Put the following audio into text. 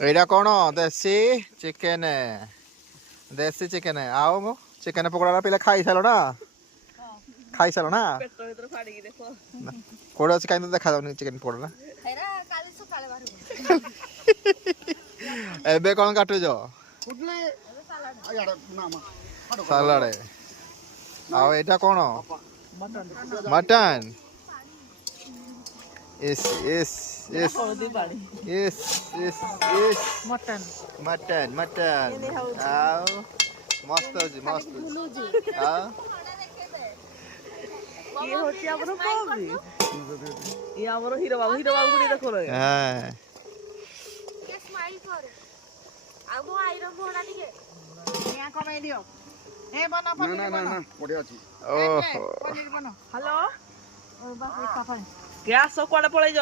ଏଇଟା କଣ ଦେଶୀ ଚିକେନ ଦେଶୀ ଚିକେନ ଆଉ ମୁଁ ଚିକେନ ପକୋଡା ପିଲା ଖାଇସାରିଲ ନା ଖାଇସାରିଲ ନା ପେଟ ଭିତରେ ଫାଡ଼ିକି ଦେଖ କୋଉଠି ଅଛି କାହିଁକି ଦେଖା ଯାଉନି ଚିକେନ ପକୋଡା ଏବେ କଣ କାଟୁଛ ସାଲାଡ ଆଉ ଏଇଟା କଣ ମଟନ ଇସ୍ ଇସ୍ ଇସ୍ ହଳଦୀ ପାଣି ଇସ୍ ଇସ୍ ଇସ୍ ମଟନ ମଟନ ମଟନ ଆଉ ମସ୍ତ ଅଛି ମସ୍ତ ଆଉ କିଏ ହଉଛି ଆମର ପବି ଇଏ ଆମର ହିରୋ ବାବୁ କୁ ଟିକେ ଦେଖ ରେ ହଁ ଟିକେ ସ୍ମାଇଲ କର ଆଉ ମୋ ଆଇର ମୁହଁଟା ଟିକେ ନିଆଁ କମେଇ ଦିଅ ଏ ବନ ପନିର ବନ ନା ବଢିଆ ଅଛି ଓହୋ ପନିର ବନ ହ୍ୟାଲୋ ବାସ୍ କିଏ ଆସ କୁଆଡେ ପଳେଇଛ